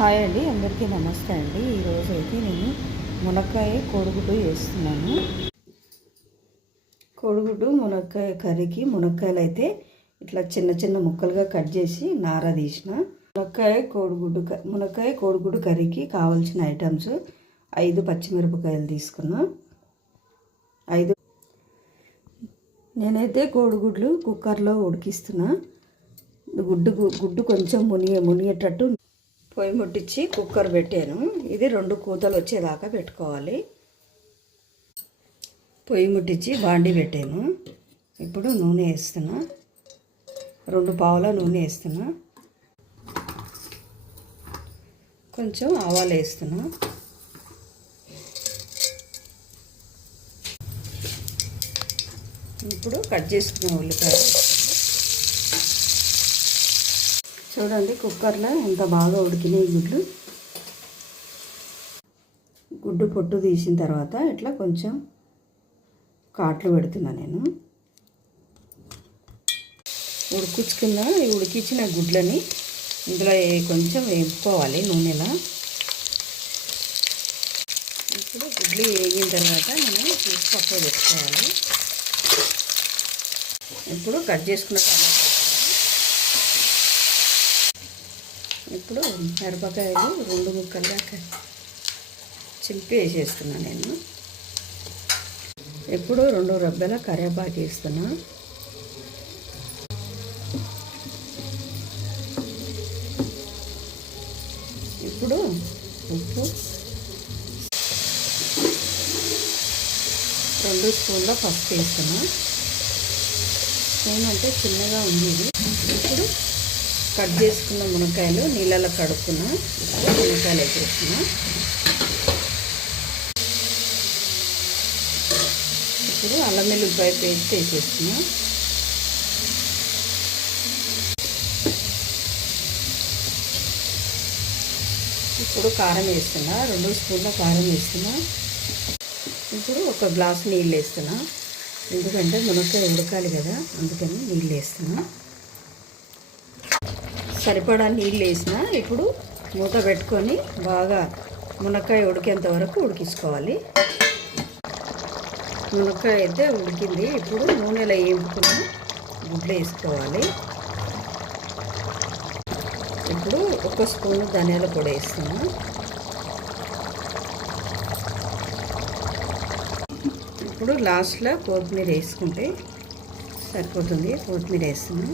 Hi అండి, అందరికీ నమస్తే అండి. ఈరోజు అయితే నేను మునక్కాయ కోడిగుడ్డు వేస్తున్నాను. కోడిగుడ్డు మునక్కాయ కర్రీకి మునక్కాయలు అయితే ఇట్లా చిన్న చిన్న ముక్కలుగా కట్ చేసి నార తీసిన. మునక్కాయ కోడిగుడ్డు కర్రీకి కావాల్సిన ఐటమ్స్ 5 పచ్చిమిరపకాయలు తీసుకున్నా. నేనైతే కోడిగుడ్లు కుక్కర్లో ఉడికిస్తున్నా. గుడ్డు కొంచెం మునిగేటట్టు పొయ్యి ముట్టించి కుక్కర్ పెట్టాను. ఇది 2 కూతలు వచ్చేదాకా పెట్టుకోవాలి. పొయ్యి ముట్టించి బాండి పెట్టాను. ఇప్పుడు నూనె వేస్తున్నా. 2 పావుల నూనె వేస్తున్నా. కొంచెం ఆవాలు వేస్తున్నా. ఇప్పుడు కట్ చేసుకున్న ఉల్లిపాయ చూడండి. కుక్కర్లో ఎంత బాగా ఉడికినాయి గుడ్డు పొట్టు తీసిన తర్వాత ఇట్లా కొంచెం కాట్లు పెడుతున్నా నేను. ఉడికించిన గుడ్లని ఇందులో కొంచెం వేపుకోవాలి నూనెలా. ఇప్పుడు గుడ్లు వేగిన తర్వాత మనం తీసి పక్కకు పెట్టుకోవాలి. ఇప్పుడు కట్ చేసుకున్న ఇప్పుడు మిరపకాయలు 2 ముక్కలుగా చింపి వేసేస్తున్నా నేను. ఇప్పుడు 2 రెబ్బల కరివేపాకు వేస్తున్నా. ఇప్పుడు ఉప్పు, 2 స్పూన్ల పసుపు వేస్తున్నా. స్పూన్ అంటే చిన్నగా ఉంది ఇది. ఇప్పుడు కట్ చేసుకున్న మునక్కాయలు నీళ్ళలో కడుక్కున్నా. మునక్కాయలు వేసేస్తున్నా. ఇప్పుడు అల్లం వెల్లుల్లిపాయ పేస్ట్ వేసేస్తున్నా. ఇప్పుడు కారం వేస్తున్నా. 2 స్పూన్ల కారం వేస్తున్నా. ఇప్పుడు 1 గ్లాసు నీళ్ళు వేస్తున్నా. ఎందుకంటే మునక్కాయ ఉడకాలి కదా, అందుకని నీళ్ళు వేస్తున్నా. సరిపడా నీళ్ళు వేసిన. ఇప్పుడు మూత పెట్టుకొని బాగా మునక్కాయ ఉడికేంత వరకు ఉడికించుకోవాలి. మునక్కాయ అయితే ఉడికింది. ఇప్పుడు నూనెలో వేపుకున్న గుడ్లు వేసుకోవాలి. ఇప్పుడు 1 స్పూను ధనియాల పొడి వేస్తున్నా. ఇప్పుడు లాస్ట్లో కొత్తిమీర వేసుకుంటే సరిపోతుంది. కొత్తిమీర వేస్తున్నా.